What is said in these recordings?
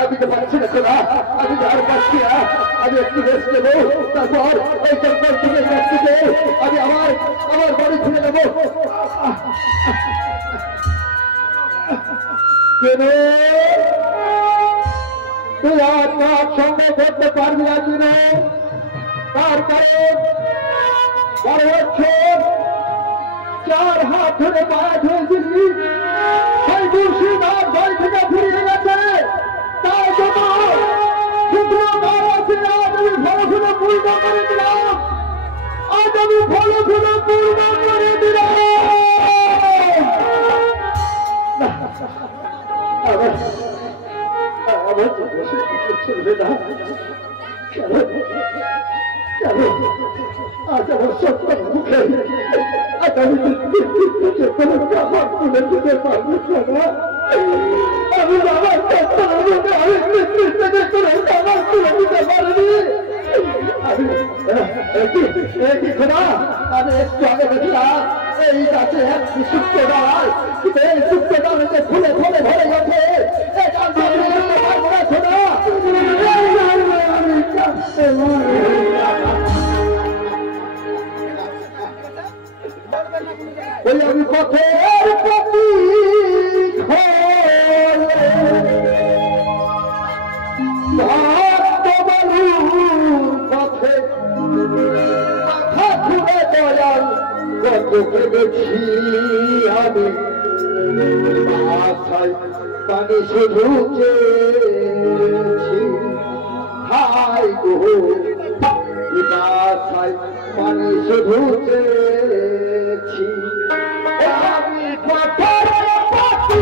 अभी तो पाচ্ছি না খোদা আমি আর পাচ্ছি না আমি একটু রেস্ট নেব তারপর এই জঙ্গল থেকে যাচ্ছি আমি আমার বাড়ি ফিরে নেব কেন তুই আর তার সঙ্গে করতে পারবি না কেন তার কারণ হচ্ছে 4 হাত ধরে পায়ে ধরেছিলি সেই মুর্শিদাবাদ বাড়ি থেকে ফিরিয়ে গেছে তার জন্য শুকনো গাছ আছে আজ আমি ফলগুলো পূর্ণ করে দিলাম আজ আমি ফলগুলো পূর্ণ করে দিলাম চলবে না আজ আমার সত্য মুখে আজ আমি কোনো কাপড় তুলে দিতে পারবো না আমি বাবার সত্য মুখে আমি থেকে কোনো কাপড় তুলে দিতে পারিনি আমি খোদা আমি একটু আগে দেখলাম এই গাছে একটি শুক্ত ডাল এই শুক্ত ডালকে ফুলে ফুলে ভরে গেছে এটা পারবো না খোদা আমি পথের প্রতি পথে মাথা খুলে দয়াল কত কেঁদেছি আমি আশায় পানি শুধু চেয়েছি হাই গো আশায় পানি শুধু চেয়েছি আমি পথের প্রতি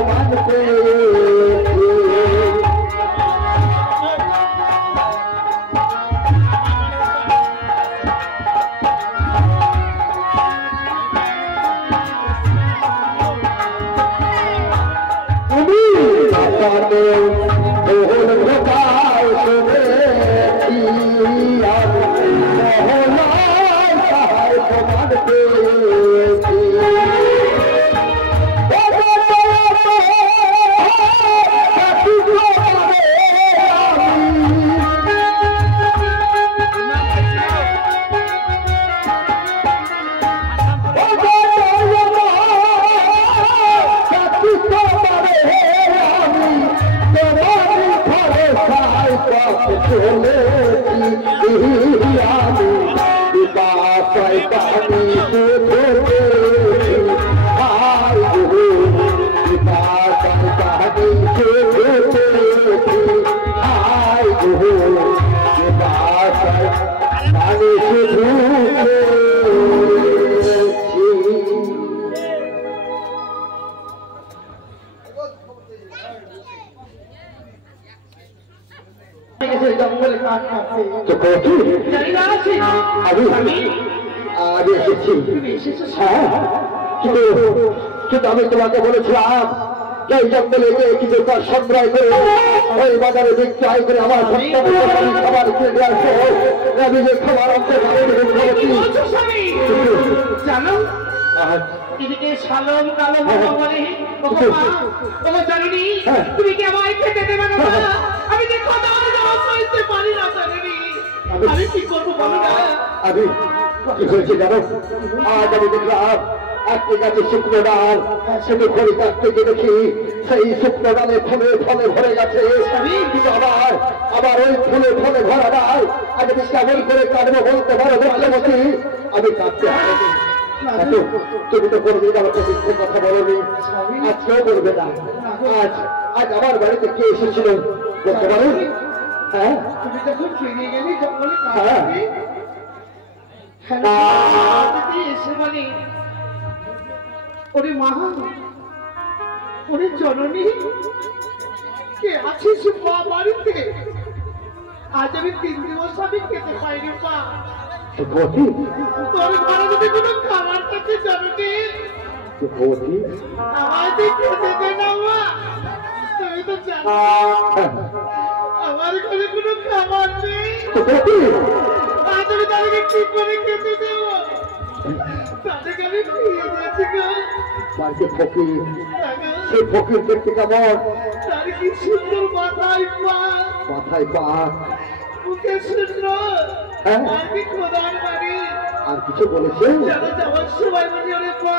প্রমাণ পেয়েছি। আমি তোমাকে বলেছিলাম এই জঙ্গলে গিয়ে কিছু কাজ সংগ্রহ করে ওই বাজারে বিক্রয় করে আমার খাবার কিনে আসো। আমি যে খাবার আনতে জানো এদিকে সালম কালো বলে জানি তুমি কি আমায় খেতে দেবে না? আমি যে কথা সইতে পারি না জানি আমি কি করবো বলো না। আমি কি হয়েছে জানো, আজ আমি দেখলাম একটি গাছে শুকনো ডাল, সেটি খড়ি কাটতে গিয়ে দেখি সেই শুকনো ডালে ফলে ফলে ভরে গেছে। কিন্তু আবার ওই ফুলে ফলে ভরা ডাল আগে কেমন করে কাটবো বলতে পারো বলতে আমি কাটতে পারি। তুমি তো কোনদিন আমাকে মিথ্যে কথা বলোনি, আজকেও বলবে না। আজ আমার বাড়িতে কে এসেছিল বলতে পারো? হ্যাঁ, তুমি যখন ফিরে গেলি জঙ্গলে এসে বলে ওরে মা ওরে জননী কে আছিস বাড়িতে? আজ আমি 3 দিবস আমি খেতে পাইনি পা। তোর ঘরে যদি কোনো খাবার থাকে জননী আমাকে খেতে দে না মা। তুমি তো জানো আমার ঘরে কোনো খাবার নেই, আমি তাদেরকে কি করে খেতে দেব? তাদেরকে আমি ফিরে দিয়েছি গো। সেই ফকির দেখতে কেমন? তার কি সুন্দর মাথায় পা, মুখে সুন্দর, আর কি খোদার বাড়ি। আর কিছু বলেছে? যাওয়ার সময় বলি ওরে পা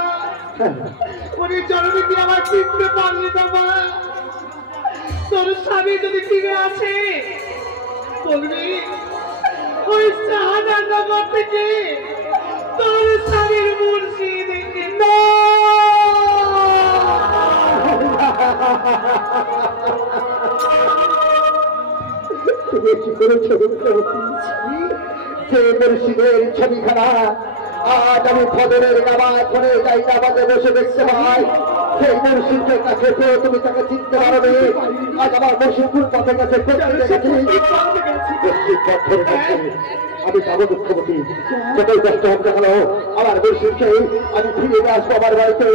উনি জননী দিয়ে আমার চিনতে পারলি না মা। তোর স্বামী যদি ফিরে আসে বলবি ওই শাহাদানগর থেকে তোর স্বামীর মুর্শিদ তুমি কি করেছো? সেই মুর্শিদের ছবিখানা আজ আমি ফজরের নামাজ পড়ে যাই নামাজে বসে দেখতে পাই। সেই মুর্শিদের কাছে তুমি তাকে চিনতে পারবে। আজ আমার মুর্শিদপুর পথের কাছে আমি যাবো দুঃখবতী, যতই কষ্ট হোক না কেন আমার মুর্শিদকে আমি ফিরে আসবো আমার বাড়িতে,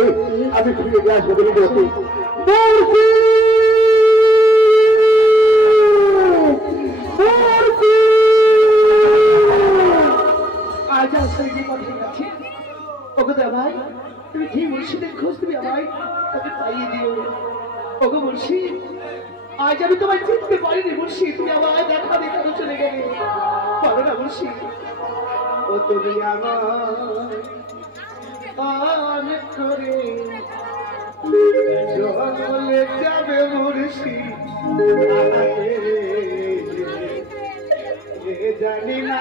আমি ফিরে আসবো দুঃখবতী। আজ আসলে কথা আছে ওগো ভাই, তুমি কি মুর্শিদের খোঁজ তুমি আমায় তাকে পাইয়ে দিও। ওগো মুর্শিদ আজ আমি তোমায় চিনতে পারিনি মুর্শিদ, তুমি আমায় দেখা দেখে চলে গেলে পারো না মুর্শিদ। ও তুমি আমার করে জঙ্গলে যাবে মুর্শিদ জানি না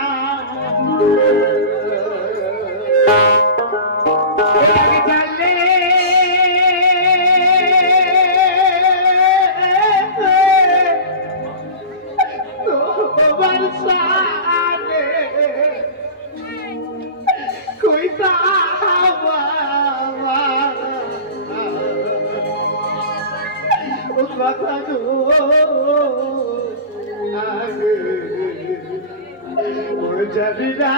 কথা গো আগে ও জানি না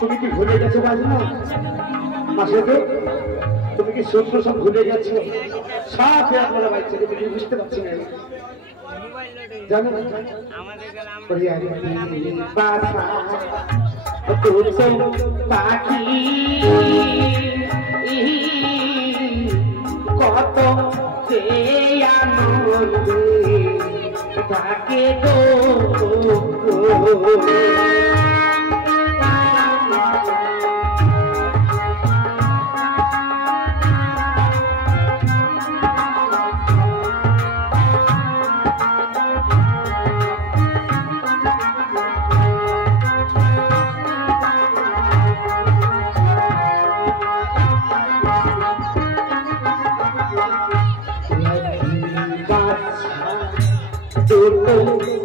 তুমি কি ভুলে গেছো বাজনা মাসে তো তুমি কি সত্য সব ভুলে গেছো সব আপনারা বাচ্চা তুমি বুঝতে পারছি না জানো পাখি কত তাকে তো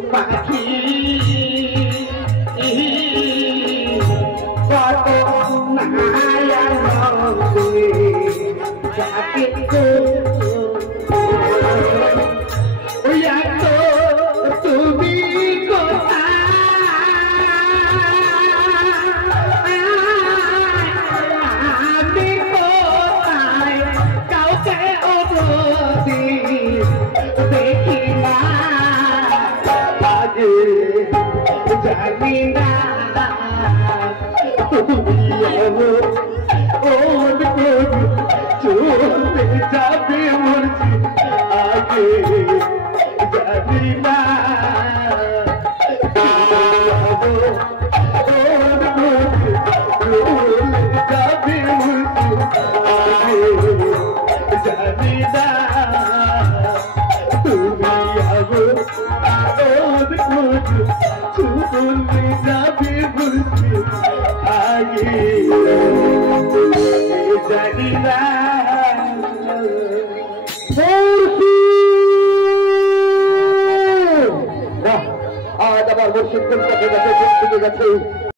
পাখি কত তুমি আমি কোথায় কাউকে অবধি দেখি না জানি না তুমি চলতে যাবে মরছি আগে জানি না যাবে জানি না তুমি চলতে যাবে মরছি আগে জানি না আজ আবার মুর্শিদ গেছে